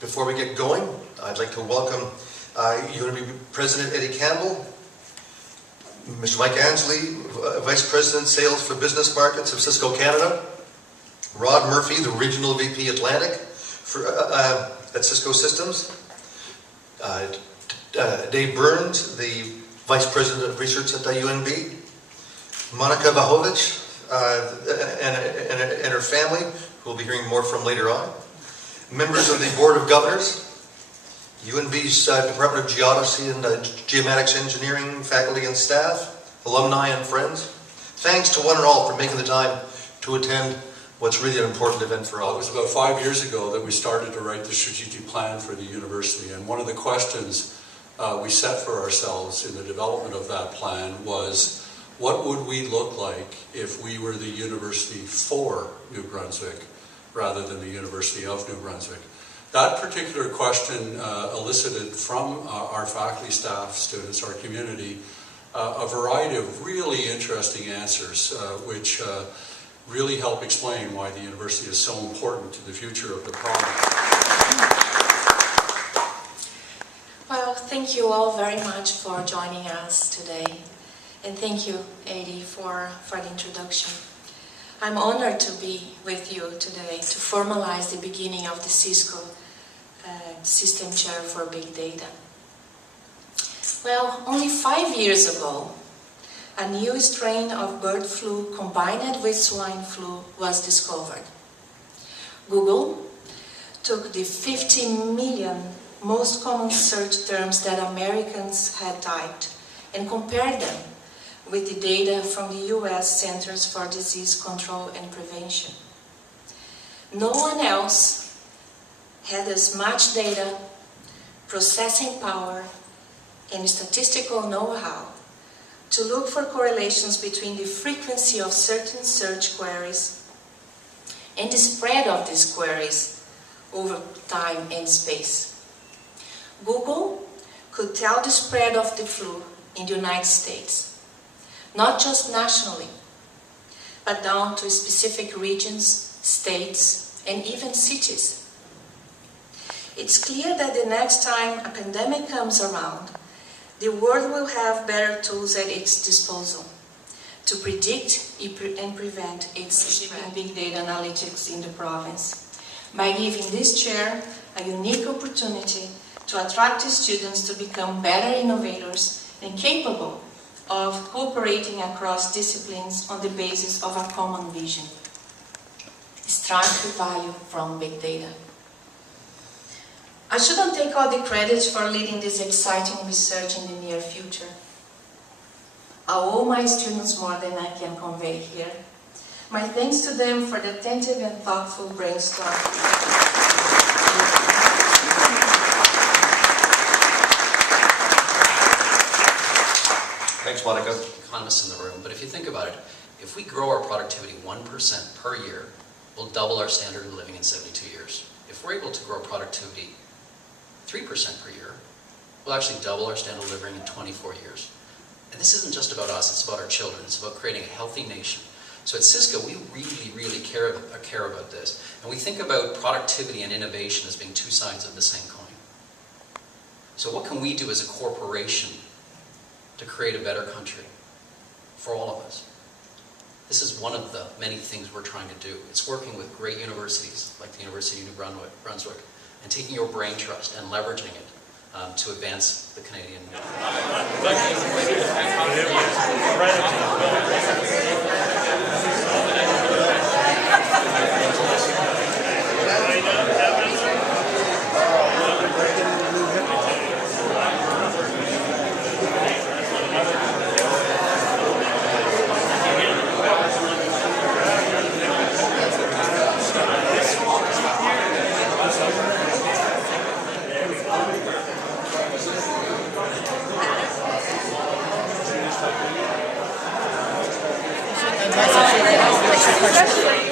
Before we get going, I'd like to welcome UNB President Eddie Campbell, Mr. Mike Ansley, Vice President Sales for Business Markets of Cisco Canada, Rod Murphy, the Regional VP Atlantic for, at Cisco Systems, Dave Burns, the Vice President of Research at the UNB, Monica Wachowicz and her family, who we'll be hearing more from later on, members of the Board of Governors, UNB's Department of Geodesy and Geomatics Engineering faculty and staff, alumni and friends. Thanks to one and all for making the time to attend what's really an important event for all. It was about 5 years ago that we started to write the strategic plan for the university, and one of the questions we set for ourselves in the development of that plan was, what would we look like if we were the university for New Brunswick rather than the University of New Brunswick? That particular question elicited from our faculty, staff, students, our community, a variety of really interesting answers, which really help explain why the university is so important to the future of the province. Well, thank you all very much for joining us today. And thank you, Eddie, for the introduction. I'm honored to be with you today to formalize the beginning of the Cisco System Chair for Big Data. Well, only 5 years ago, a new strain of bird flu combined with swine flu was discovered. Google took the 50 million most common search terms that Americans had typed and compared them with the data from the US Centers for Disease Control and Prevention. No one else had as much data, processing power, and statistical know-how to look for correlations between the frequency of certain search queries and the spread of these queries over time and space. Google could tell the spread of the flu in the United States, not just nationally, but down to specific regions, states, and even cities. It's clear that the next time a pandemic comes around, the world will have better tools at its disposal to predict and prevent its spread. In big data analytics in the province, by giving this chair a unique opportunity to attract the students to become better innovators and capable of cooperating across disciplines on the basis of a common vision. Extract the value from big data. I shouldn't take all the credit for leading this exciting research in the near future. I owe my students more than I can convey here. My thanks to them for the attentive and thoughtful brainstorming. Thanks, Monica. Economists in the room, but if you think about it, if we grow our productivity 1% per year, we'll double our standard of living in 72 years. If we're able to grow productivity 3% per year, we'll actually double our standard of living in 24 years. And this isn't just about us, it's about our children. It's about creating a healthy nation. So at Cisco, we really care about this. And we think about productivity and innovation as being two sides of the same coin. So what can we do as a corporation to create a better country for all of us? This is one of the many things we're trying to do. It's working with great universities like the University of New Brunswick and taking your brain trust and leveraging it to advance the Canadian. Especially